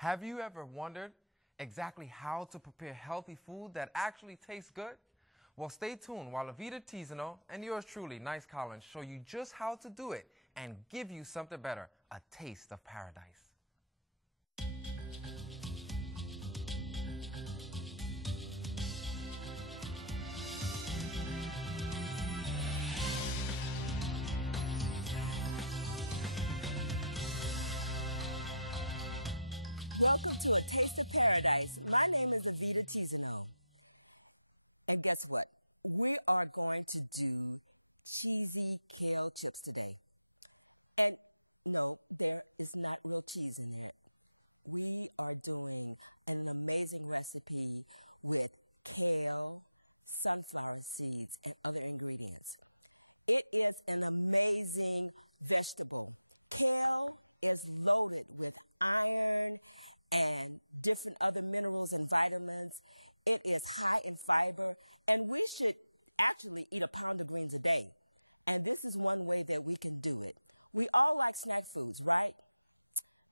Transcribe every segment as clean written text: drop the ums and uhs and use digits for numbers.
Have you ever wondered exactly how to prepare healthy food that actually tastes good? Well, stay tuned while Avita Tizano and yours truly, Nice Collins, show you just how to do it and give you something better, a taste of paradise. Welcome to A Taste of Paradise. My name is Avita Tizano. And guess what? We are going to do cheesy kale chips today. And no, there is not real cheese in there. We are doing an amazing recipe with kale, sunflower seeds, and other ingredients. It is an amazing vegetable. Kale is loaded with iron and different other minerals and vitamins. It is high in fiber, and we should actually eat a pound of greens a day. And this is one way that we can do it. We all like snack foods, right?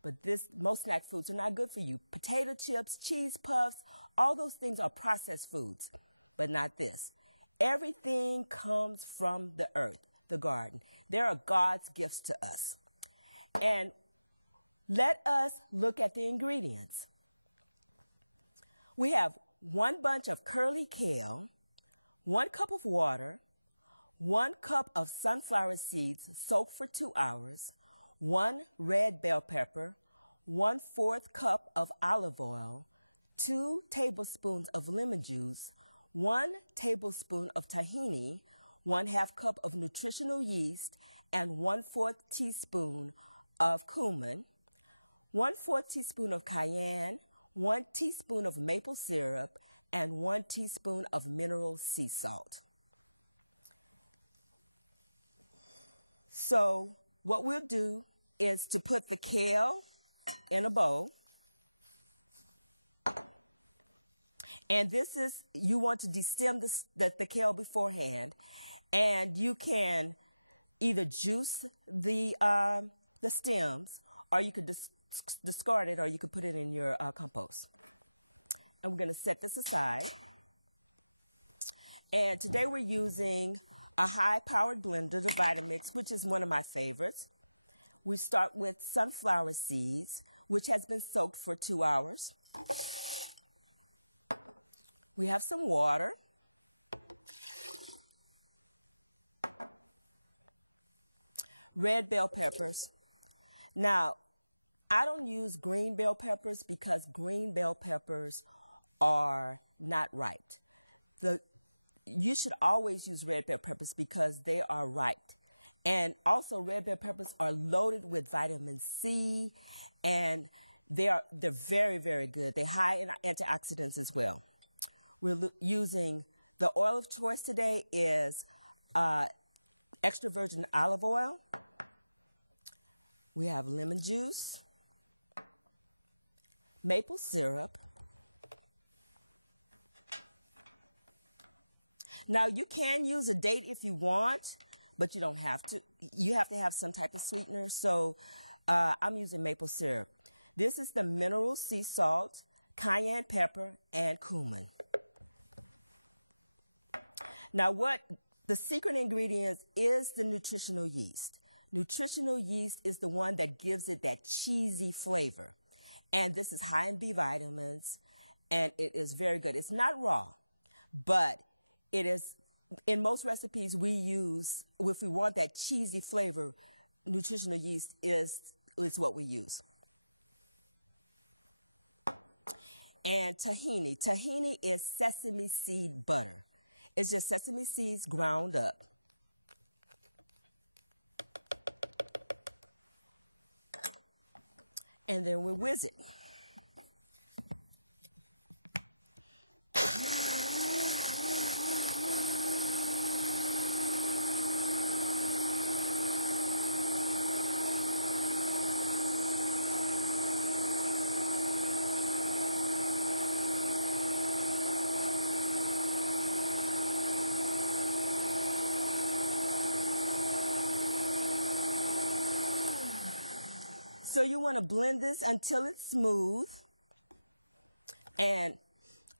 But most snack foods are not good for you. Potato chips, cheese puffs, all those things are processed foods, but not this. Everything comes from the earth, the garden. They are God's gifts to us. And let us look at the ingredients. We have 1 bunch of curly kale, 1 cup of water, 1 cup of sunflower seeds soaked for 2 hours, 1 red bell pepper, 1/4 cup of olive oil, 2 tablespoons of lemon juice, 1 tablespoon of tahini, 1/2 cup of nutritional yeast, and 1/4 teaspoon of cumin, 1/4 teaspoon of cayenne, 1 teaspoon of maple syrup, and 1 teaspoon of mineral sea salt. So what we'll do is to put the kale in a bowl. And this is, you want to destem the kale beforehand. And you can either juice the stems, or you could discard it, or you could put it in your compost. And we're going to set this aside. And today we're using a high-powered blender, the Vitamix, which is one of my favorites. We start with sunflower seeds, which has been soaked for 2 hours. We have some water. Red bell peppers. Now, I don't use green bell peppers because green bell peppers are not ripe. You should always use red bell peppers because they are ripe. And also red bell peppers are loaded with vitamin C, and they're very, very good. They're high in antioxidants as well. We're using, the oil of choice today is extra virgin olive oil. We have lemon juice, maple syrup. Now, you can use a date if you want, but you don't have to. You have to have some type of sweetener, so I'm using maple syrup. This is the mineral sea salt, cayenne pepper, and cumin. Now, what the secret ingredient is the nutritional yeast. Nutritional yeast is the one that gives it that cheesy flavor. And this is high in B vitamins, and it is very good. It's not raw, but it is, in most recipes we use, if we want that cheesy flavor, nutritional yeast is what we use. And tahini. Tahini is sesame seed butter. It's just sesame seeds ground up. And then we whiz it. So you want to blend this until it's smooth. And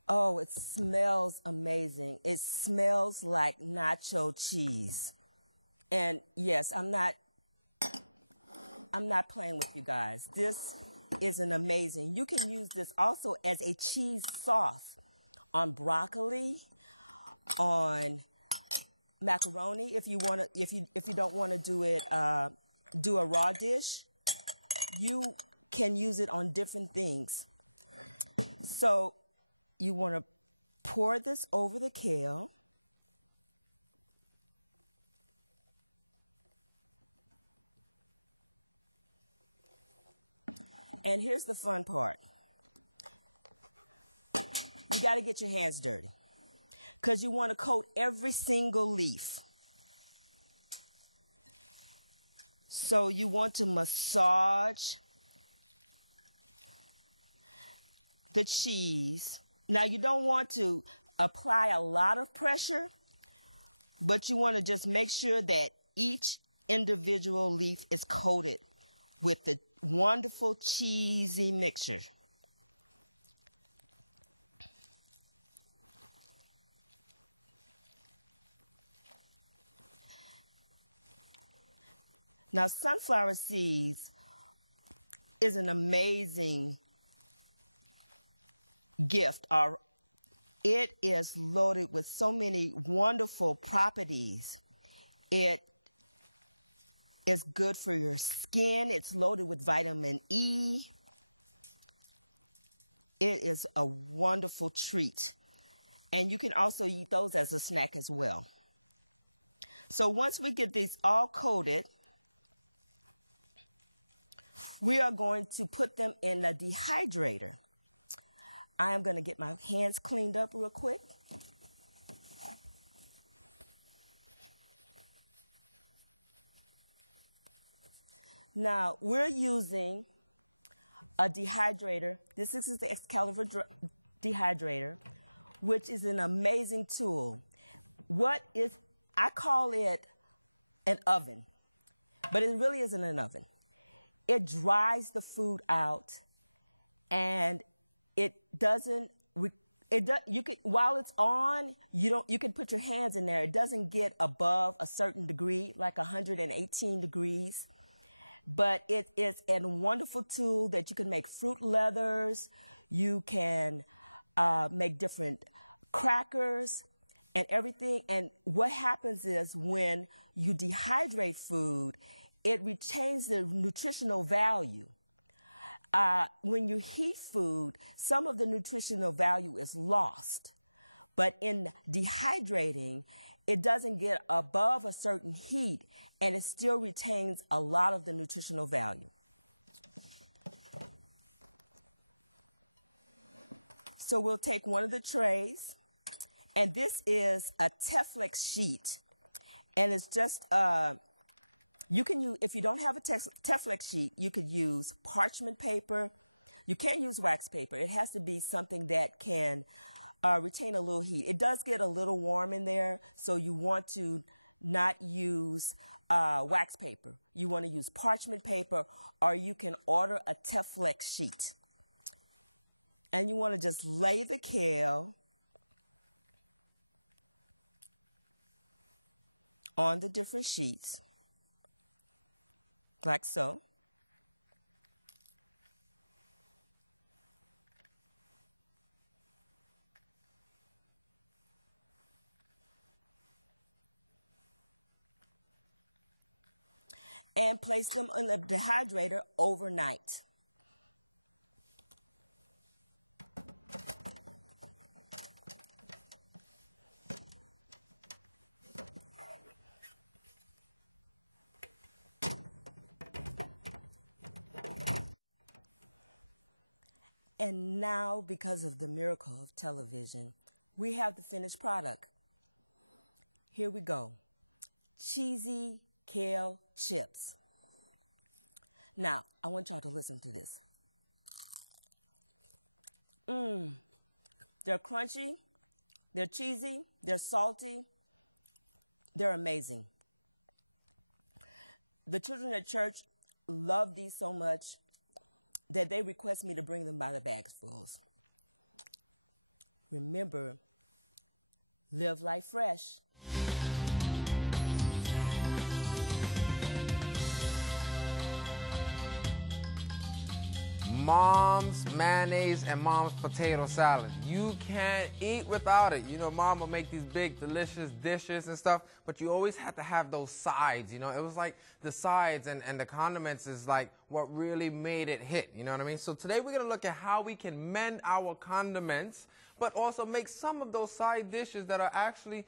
oh, it smells amazing. It smells like nacho cheese. And yes, I'm not playing with you guys. This is an amazing. You can use this also as a cheese sauce on broccoli, on macaroni if you want to, if you don't want to do it do a raw dish. You can use it on different things. So you want to pour this over the kale. And here's the fun part. You got to get your hands dirty because you want to coat every single leaf. So you want to massage the cheese. Now you don't want to apply a lot of pressure, but you want to just make sure that each individual leaf is coated with the wonderful cheesy mixture. Now, sunflower seeds is an amazing gift. It is loaded with so many wonderful properties. It is good for your skin. It's loaded with vitamin E. It is a wonderful treat. And you can also eat those as a snack as well. So once we get these all coated, we are going to put them in a dehydrator. I am going to get my hands cleaned up real quick. Now, we're using a dehydrator. This is the Excalibur dehydrator, which is an amazing tool. I call it an oven, but it really isn't an oven. It dries the food out, and it doesn't. While it's on, you can put your hands in there. It doesn't get above a certain degree, like 118 degrees. But it is a wonderful tool that you can make fruit leathers. You can make different crackers and everything. And what happens is when you dehydrate food, it retains the nutritional value. When you heat food, some of the nutritional value is lost. But in dehydrating, it doesn't get above a certain heat, and it still retains a lot of the nutritional value. So we'll take one of the trays, and this is a Teflex sheet, and it's just you can use, if you don't have a Teflex sheet, you could use parchment paper. You can't use wax paper. It has to be something that can retain a little heat. It does get a little warm in there, so you want to not use wax paper. You want to use parchment paper, or you can order a Teflex sheet. And you want to just lay the kale on the different sheets, like so. And place them in the dehydrator overnight. And now, because of the miracle of television, we have the finished product. Here we go. Cheesy kale chips. Now, I want y'all to listen to this. They're crunchy, they're cheesy, they're salty, they're amazing. The children at church love these so much. that they request me to bring them by the bagsfuls. Remember, live life fresh. Mom's mayonnaise and mom's potato salad. You can't eat without it. You know, mom will make these big, delicious dishes and stuff, but you always have to have those sides, you know. It was like the sides and the condiments is like what really made it hit, you know what I mean? So today we're going to look at how we can mend our condiments, but also make some of those side dishes that are actually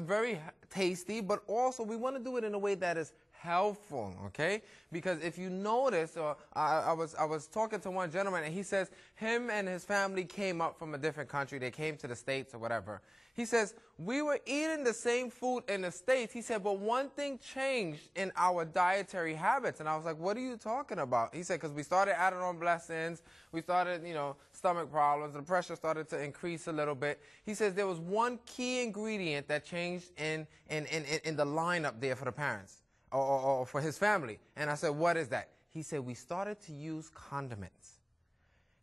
very tasty, but also we want to do it in a way that is helpful, okay? Because if you notice, I was talking to one gentleman, and he says him and his family came up from a different country. They came to the States or whatever. He says, we were eating the same food in the States. He said, but one thing changed in our dietary habits. And I was like, what are you talking about? He said, because we started adding on blessings. We started, you know, stomach problems. The pressure started to increase a little bit. He says there was one key ingredient that changed in the lineup there for the parents. Or for his family. And I said, what is that? He said, we started to use condiments.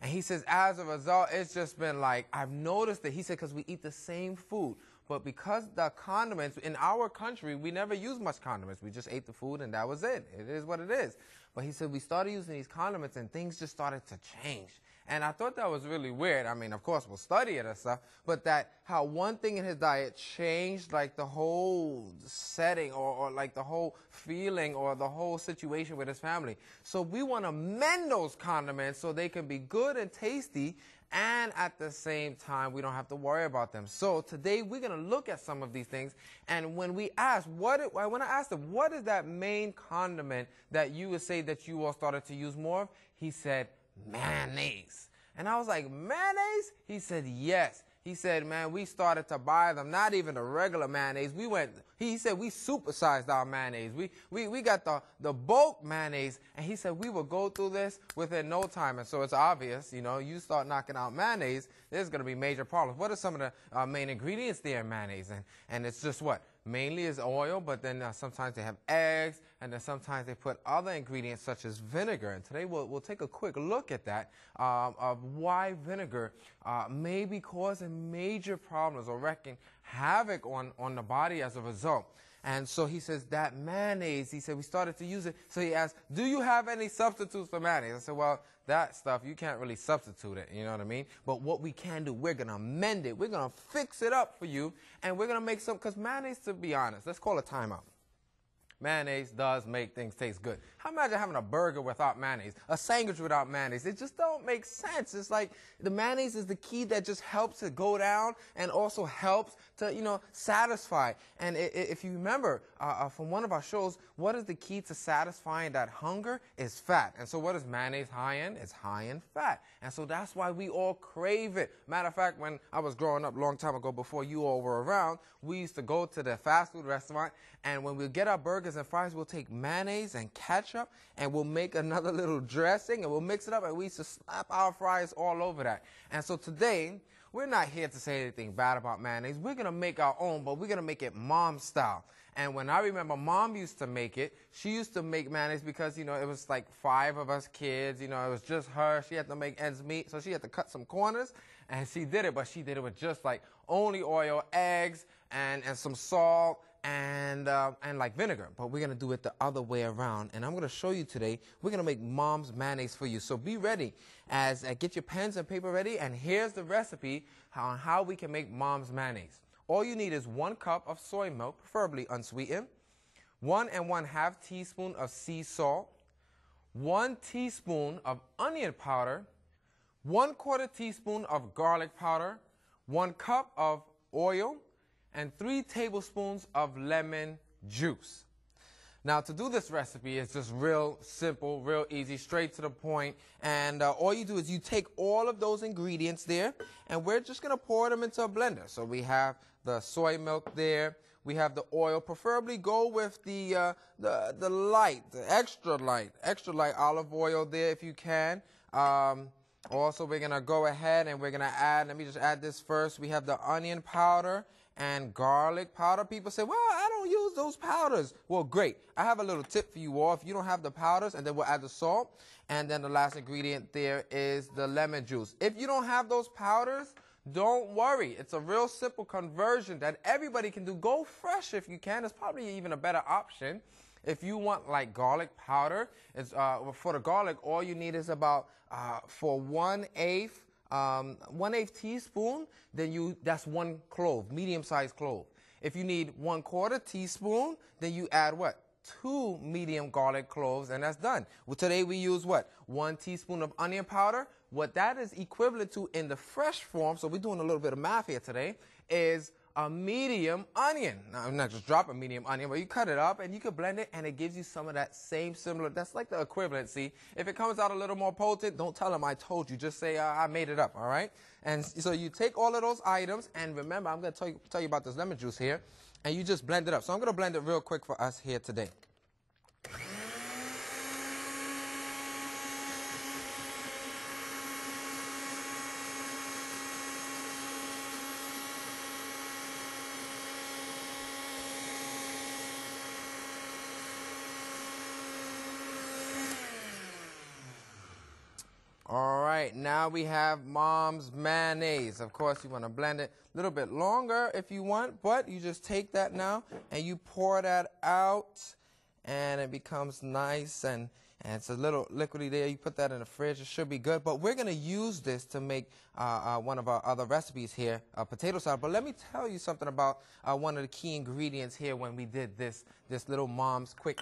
And he says, as a result, it's just been like, I've noticed that. He said, because we eat the same food. But because the condiments, in our country, we never use much condiments. We just ate the food and that was it. It is what it is. But he said, we started using these condiments and things just started to change. And I thought that was really weird. I mean, of course, we'll study it and stuff, but that how one thing in his diet changed like the whole setting or like the whole feeling or the whole situation with his family. So we want to mend those condiments so they can be good and tasty, and at the same time, we don't have to worry about them. So today, we're going to look at some of these things. And when we ask, when I asked him, what is that main condiment that you would say that you all started to use more of? He said, mayonnaise. And I was like, mayonnaise? He said, yes. He said, man, we started to buy them, not even the regular mayonnaise. He said we supersized our mayonnaise. We got the bulk mayonnaise. And he said we will go through this within no time. And so it's obvious, you know, you start knocking out mayonnaise, there's going to be major problems. What are some of the main ingredients there in mayonnaise? And it's just what? Mainly is oil, but then sometimes they have eggs, and then sometimes they put other ingredients such as vinegar. And today we'll take a quick look at that, of why vinegar may be causing major problems or wreaking havoc on the body as a result. And so he says that mayonnaise, he said we started to use it. So he asked, do you have any substitutes for mayonnaise? I said, well, that stuff, you can't really substitute it, you know what I mean? But what we can do, we're going to mend it. We're going to fix it up for you, and we're going to make some, because mayonnaise, to be honest, let's call it timeout. Mayonnaise does make things taste good. How imagine having a burger without mayonnaise, a sandwich without mayonnaise? It just don't make sense. It's like the mayonnaise is the key that just helps it go down and also helps to, you know, satisfy. And if you remember from one of our shows, what is the key to satisfying that hunger is fat. And so what is mayonnaise high in? It's high in fat. And so that's why we all crave it. Matter of fact, when I was growing up a long time ago before you all were around, we used to go to the fast food restaurant, and when we get our burgers and fries, we'll take mayonnaise and ketchup, and we'll make another little dressing, and we'll mix it up, and we used to slap our fries all over that. And so today, we're not here to say anything bad about mayonnaise. We're going to make our own, but we're going to make it mom style. And when I remember mom used to make it, she used to make mayonnaise because, you know, it was like 5 of us kids. You know, it was just her. She had to make ends meet, so she had to cut some corners, and she did it, but she did it with just like only oil, eggs, and some salt, and like vinegar. But we're going to do it the other way around. And I'm going to show you today, we're going to make mom's mayonnaise for you. So be ready as get your pens and paper ready. And here's the recipe on how we can make mom's mayonnaise. All you need is 1 cup of soy milk, preferably unsweetened, 1 1/2 teaspoon of sea salt, 1 teaspoon of onion powder, 1/4 teaspoon of garlic powder, 1 cup of oil, and 3 tablespoons of lemon juice. Now, to do this recipe is just real simple, real easy, straight to the point. And all you do is you take all of those ingredients there, and we're just going to pour them into a blender. So we have the soy milk there. We have the oil. Preferably go with the extra light olive oil there if you can. Also, we're going to go ahead and we're going to add, let me just add this first. We have the onion powder and garlic powder. People say, well, I don't use those powders. Well, great. I have a little tip for you all. If you don't have the powders, and then we'll add the salt. And then the last ingredient there is the lemon juice. If you don't have those powders, don't worry. It's a real simple conversion that everybody can do. Go fresh if you can. It's probably even a better option. If you want like garlic powder, it's, for the garlic, all you need is about, for 1/8 teaspoon, then that's 1 clove, medium-sized clove. If you need 1/4 teaspoon, then you add what? 2 medium garlic cloves, and that's done. Well, today we use what? 1 teaspoon of onion powder. What that is equivalent to in the fresh form, so we're doing a little bit of math here today, is a medium onion. Now, I'm not just drop a medium onion, but you cut it up and you can blend it, and it gives you some of that same similar, that's like the equivalency. If it comes out a little more potent, don't tell them I told you. Just say I made it up, all right? And so you take all of those items, and remember, I'm going to tell you about this lemon juice here, and you just blend it up. So I'm going to blend it real quick for us here today. All right, now we have Mom's mayonnaise. Of course, you want to blend it a little bit longer if you want, but you just take that now and you pour that out, and it becomes nice, and it's a little liquidy there. You put that in the fridge. It should be good, but we're going to use this to make one of our other recipes here, potato salad. But let me tell you something about one of the key ingredients here when we did this little Mom's quick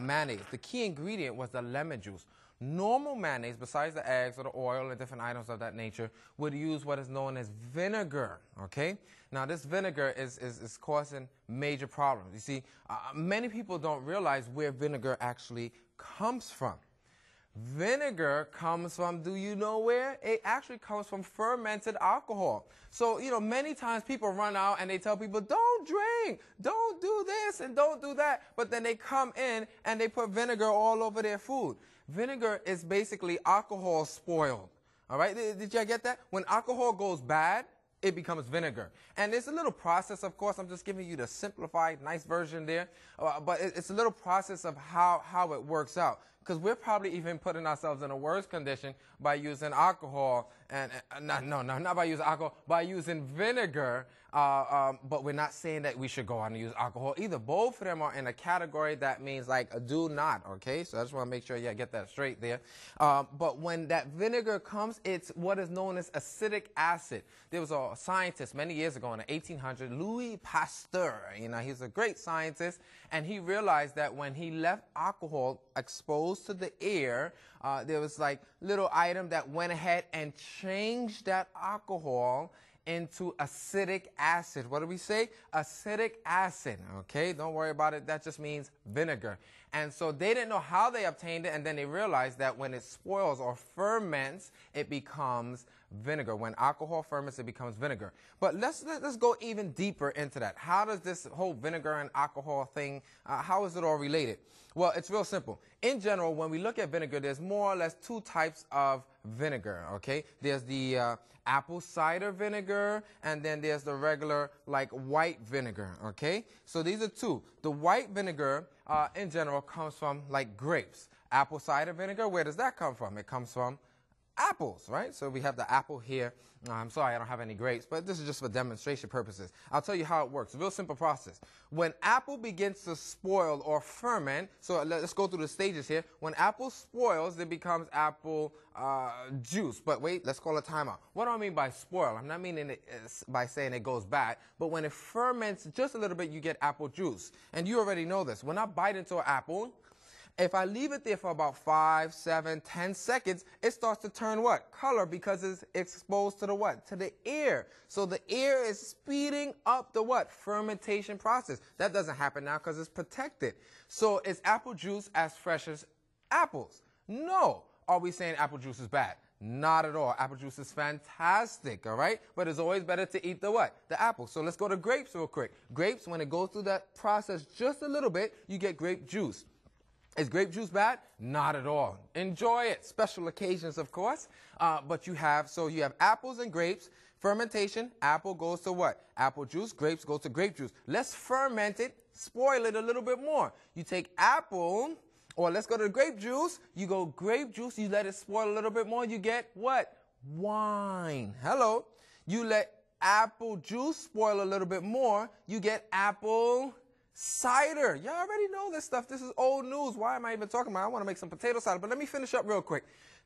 mayonnaise. The key ingredient was the lemon juice. Normal mayonnaise, besides the eggs or the oil and different items of that nature, would use what is known as vinegar, okay? Now, this vinegar is causing major problems. You see, many people don't realize where vinegar actually comes from. Vinegar comes from, do you know where? It actually comes from fermented alcohol. So, you know, many times people run out and they tell people, don't drink, don't do this, and don't do that. But then they come in and they put vinegar all over their food. Vinegar is basically alcohol spoiled. All right? Did you get that? When alcohol goes bad, it becomes vinegar. And it's a little process, of course. I'm just giving you the simplified, nice version there. But it's a little process of how it works out. Because we're probably even putting ourselves in a worse condition by using alcohol, and not by using alcohol, by using vinegar. But we're not saying that we should go on and use alcohol either. Both of them are in a category that means like do not, okay? So I just want to make sure you get that straight there. But when that vinegar comes, it's what is known as acetic acid. There was a scientist many years ago in the 1800s, Louis Pasteur. You know, he's a great scientist, and he realized that when he left alcohol exposed to the air, there was like little item that went ahead and changed that alcohol into acetic acid. What do we say? Acetic acid, okay? Don't worry about it. That just means vinegar. And so they didn't know how they obtained it, and then they realized that when it spoils or ferments, it becomes vinegar. When alcohol ferments, it becomes vinegar. But let's go even deeper into that. How does this whole vinegar and alcohol thing, how is it all related? Well, it's real simple. In general, when we look at vinegar, there's more or less 2 types of vinegar, okay? There's the apple cider vinegar, and then there's the regular, like, white vinegar, okay? So these are 2. The white vinegar, in general, comes from, like, grapes. Apple cider vinegar, where does that come from? It comes from apples, right? So we have the apple here. I'm sorry, I don't have any grapes, but this is just for demonstration purposes. I'll tell you how it works. A real simple process. When apple begins to spoil or ferment, so let's go through the stages here. When apple spoils, it becomes apple juice. But wait, let's call a timeout. What do I mean by spoil? I'm not meaning it by saying it goes bad, but when it ferments just a little bit, you get apple juice. And you already know this. When I bite into an apple, if I leave it there for about 5, 7, 10 seconds, it starts to turn what? Color, because it's exposed to the what? To the air. So the air is speeding up the what? Fermentation process. That doesn't happen now because it's protected. So is apple juice as fresh as apples? No. Are we saying apple juice is bad? Not at all. Apple juice is fantastic, all right? But it's always better to eat the what? The apple. So let's go to grapes real quick. Grapes, when it goes through that process just a little bit, you get grape juice. Is grape juice bad? Not at all. Enjoy it. Special occasions, of course. But you have apples and grapes. Fermentation, apple goes to what? Apple juice, grapes go to grape juice. Let's ferment it, spoil it a little bit more. You take apple, or let's go to the grape juice. You go grape juice, you let it spoil a little bit more, you get what? Wine. Hello. You let apple juice spoil a little bit more, you get apple cider. Y'all already know this stuff. This is old news. Why am I even talking about it? I want to make some potato salad, but let me finish up real quick.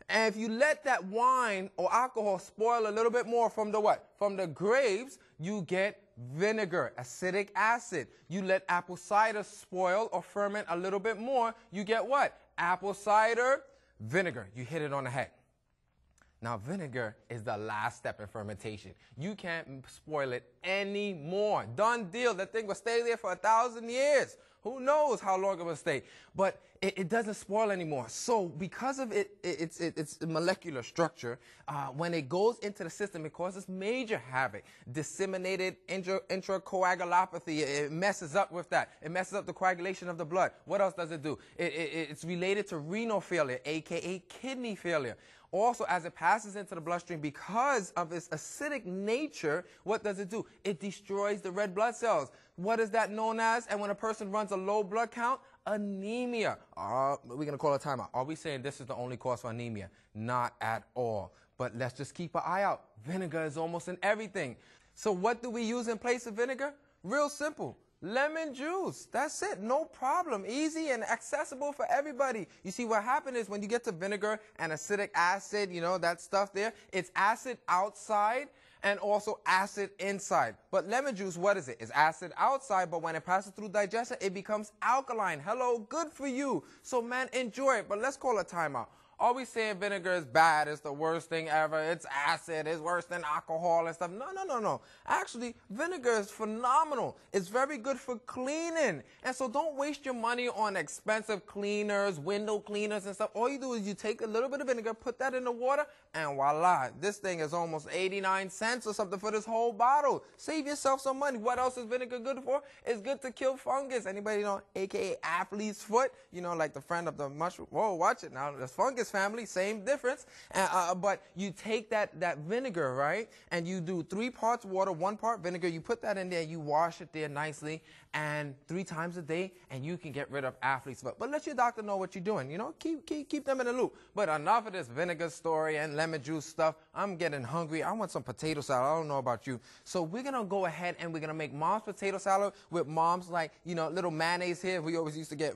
And if you let that wine or alcohol spoil a little bit more from the what? From the grapes, you get vinegar, acidic acid. You let apple cider spoil or ferment a little bit more, you get what? Apple cider vinegar. You hit it on the head. Now, vinegar is the last step in fermentation. You can't spoil it anymore. Done deal. That thing will stay there for 1,000 years. Who knows how long it will stay? But it doesn't spoil anymore. So because of its molecular structure, when it goes into the system, it causes major havoc. Disseminated intracoagulopathy, it messes up with that. It messes up the coagulation of the blood. What else does it do? It's related to renal failure, a.k.a. kidney failure. Also, as it passes into the bloodstream, because of its acidic nature, what does it do? It destroys the red blood cells. What is that known as? And when a person runs a low blood count, anemia. We're going to call a timeout. Are we saying this is the only cause for anemia? Not at all. But let's just keep an eye out. Vinegar is almost in everything. So what do we use in place of vinegar? Real simple. Lemon juice. That's it. No problem. Easy and accessible for everybody. You see, what happens is when you get to vinegar and acidic acid, you know, that stuff there, it's acid outside and also acid inside. But lemon juice, what is it? It's acid outside, but when it passes through digestion, it becomes alkaline. Hello, good for you. So, man, enjoy it. But let's call a timeout. Are we saying vinegar is bad? It's the worst thing ever. It's acid. It's worse than alcohol and stuff. No. Actually, vinegar is phenomenal. It's very good for cleaning. And so don't waste your money on expensive cleaners, window cleaners and stuff. All you do is you take a little bit of vinegar, put that in the water, and voila. This thing is almost 89 cents or something for this whole bottle. Save yourself some money. What else is vinegar good for? It's good to kill fungus. Anybody know, a.k.a. athlete's foot? You know, like the friend of the mushroom. Whoa, watch it now. There's fungus family, same difference. But you take that vinegar, right, and you do 3 parts water, 1 part vinegar. You put that in there, you wash it there nicely, and 3 times a day, and you can get rid of athlete's foot. But let your doctor know what you're doing. You know, keep them in the loop. But enough of this vinegar story and lemon juice stuff. I'm getting hungry. I want some potato salad. I don't know about you. So we're gonna go ahead and we're gonna make mom's potato salad with mom's, like, you know, little mayonnaise here. We always used to get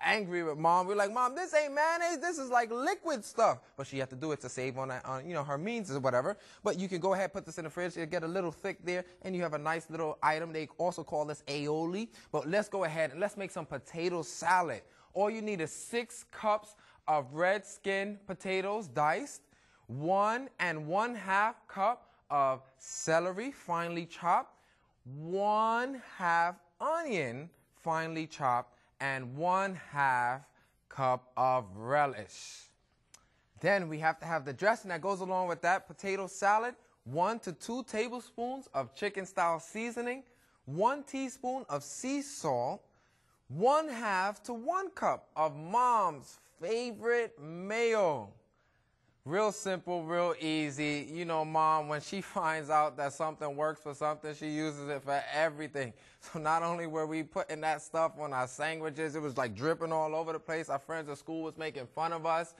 angry with mom. We're like, Mom, this ain't mayonnaise. This is like liquid stuff. But she had to do it to save on you know, her means or whatever. But you can go ahead, put this in the fridge. It'll get a little thick there, and you have a nice little item. They also call this aioli. But let's go ahead and let's make some potato salad. All you need is 6 cups of red skin potatoes diced, 1 1/2 cup of celery finely chopped, 1/2 onion finely chopped, and 1/2 cup of relish. Then we have to have the dressing that goes along with that potato salad, 1 to 2 tablespoons of chicken-style seasoning, 1 teaspoon of sea salt, 1/2 to 1 cup of mom's favorite mayo. Real simple, real easy. You know, mom, when she finds out that something works for something, she uses it for everything. So not only were we putting that stuff on our sandwiches, it was like dripping all over the place. Our friends at school was making fun of us.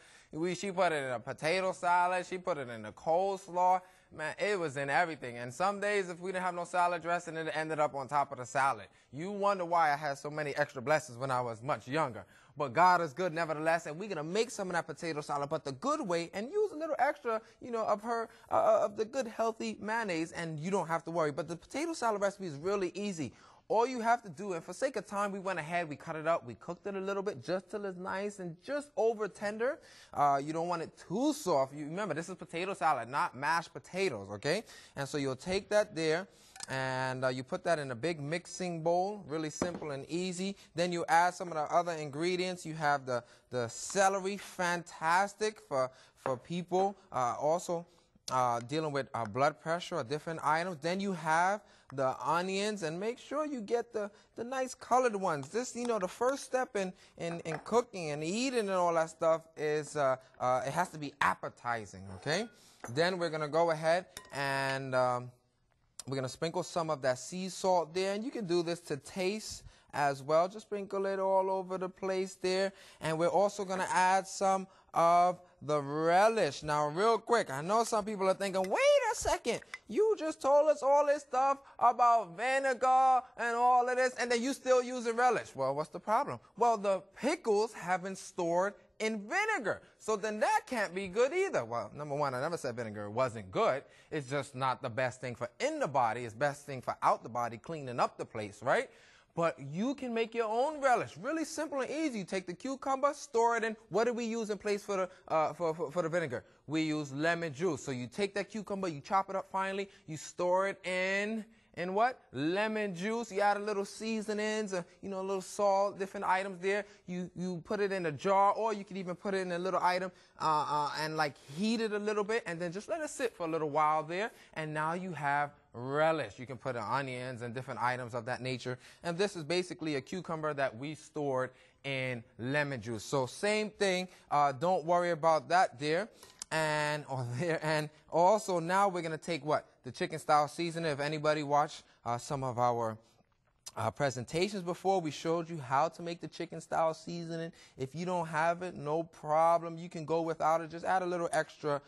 She put it in a potato salad. She put it in a coleslaw. Man, it was in everything. And some days, if we didn't have no salad dressing, it ended up on top of the salad. You wonder why I had so many extra blessings when I was much younger. But God is good nevertheless, and we're going to make some of that potato salad, but the good way, and use a little extra, you know, of the good healthy mayonnaise, and you don't have to worry. But the potato salad recipe is really easy. All you have to do, and for sake of time, we went ahead, we cut it up, we cooked it a little bit just till it's nice and just over tender. You don't want it too soft. You remember, this is potato salad, not mashed potatoes, okay? And so you'll take that there, and you put that in a big mixing bowl, really simple and easy. Then you add some of the other ingredients. You have the celery, fantastic for people. Also, dealing with blood pressure or different items. Then you have the onions, and make sure you get the nice colored ones. This, the first step in cooking and eating and all that stuff is it has to be appetizing, okay? Then we're going to go ahead and we're going to sprinkle some of that sea salt there, and you can do this to taste as well. Just sprinkle it all over the place there. And we're also going to add some of the relish. Now, real quick, I know some people are thinking, wait a second, you just told us all this stuff about vinegar and all of this, and then you still using relish. Well, what's the problem? Well, the pickles have been stored in vinegar, so then that can't be good either. Well, number one, I never said vinegar wasn't good. It's just not the best thing for in the body. It's best thing for out the body, cleaning up the place, right? But you can make your own relish. Really simple and easy. You take the cucumber, store it in. What do we use in place for the vinegar? We use lemon juice. So you take that cucumber, you chop it up finely, you store it in what? Lemon juice. You add a little seasonings, a little salt, different items there. You put it in a jar, or you could even put it in a little item and like heat it a little bit, and then just let it sit for a little while there. And now you have relish. You can put in onions and different items of that nature. And this is basically a cucumber that we stored in lemon juice. So same thing. Don't worry about that there. And also now we're going to take what? The chicken style seasoning. If anybody watched some of our presentations before, we showed you how to make the chicken style seasoning. If you don't have it, no problem. You can go without it. Just add a little extra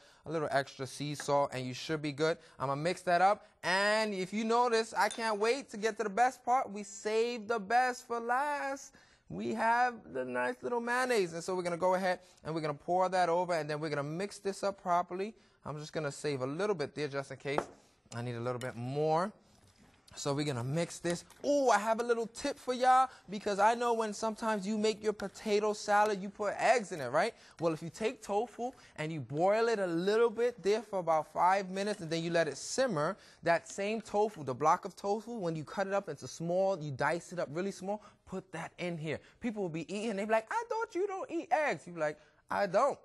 sea salt, and you should be good. I'm going to mix that up. And if you notice, I can't wait to get to the best part. We saved the best for last. We have the nice little mayonnaise. And so we're going to go ahead and we're going to pour that over, and then we're going to mix this up properly. I'm just going to save a little bit there just in case I need a little bit more. So we're going to mix this. Oh, I have a little tip for y'all, because I know when sometimes you make your potato salad, you put eggs in it, right? Well, if you take tofu and you boil it a little bit there for about 5 minutes, and then you let it simmer, that same tofu, the block of tofu, when you cut it up into small, you dice it up really small, put that in here. People will be eating. They be like, I thought you don't eat eggs. You be like, I don't.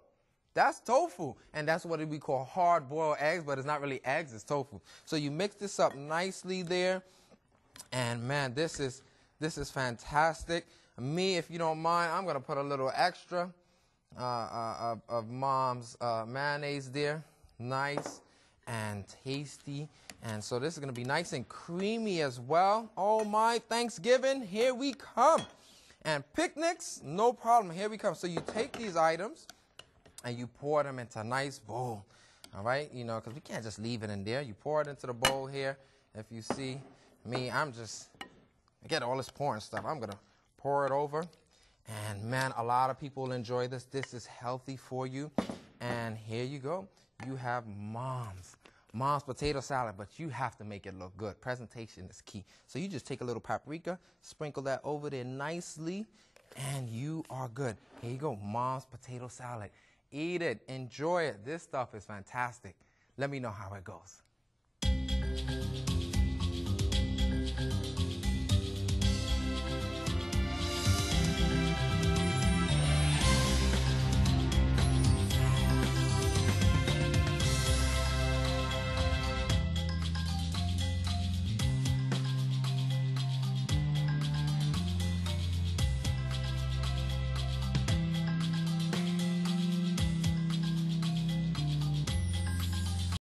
That's tofu, and that's what we call hard-boiled eggs, but it's not really eggs, it's tofu. So you mix this up nicely there, and man, this is fantastic. Me, if you don't mind, I'm going to put a little extra of Mom's mayonnaise there. Nice and tasty, and so this is going to be nice and creamy as well. Oh my, Thanksgiving, here we come. And picnics, no problem, here we come. So you take these items, and you pour them into a nice bowl, all right? Because we can't just leave it in there. You pour it into the bowl here. If you see me, I get all this pouring stuff. I'm going to pour it over. And, man, a lot of people enjoy this. This is healthy for you. And here you go. You have Mom's potato salad, but you have to make it look good. Presentation is key. So you just take a little paprika, sprinkle that over there nicely, and you are good. Here you go, Mom's potato salad. Eat it. Enjoy it. This stuff is fantastic. Let me know how it goes.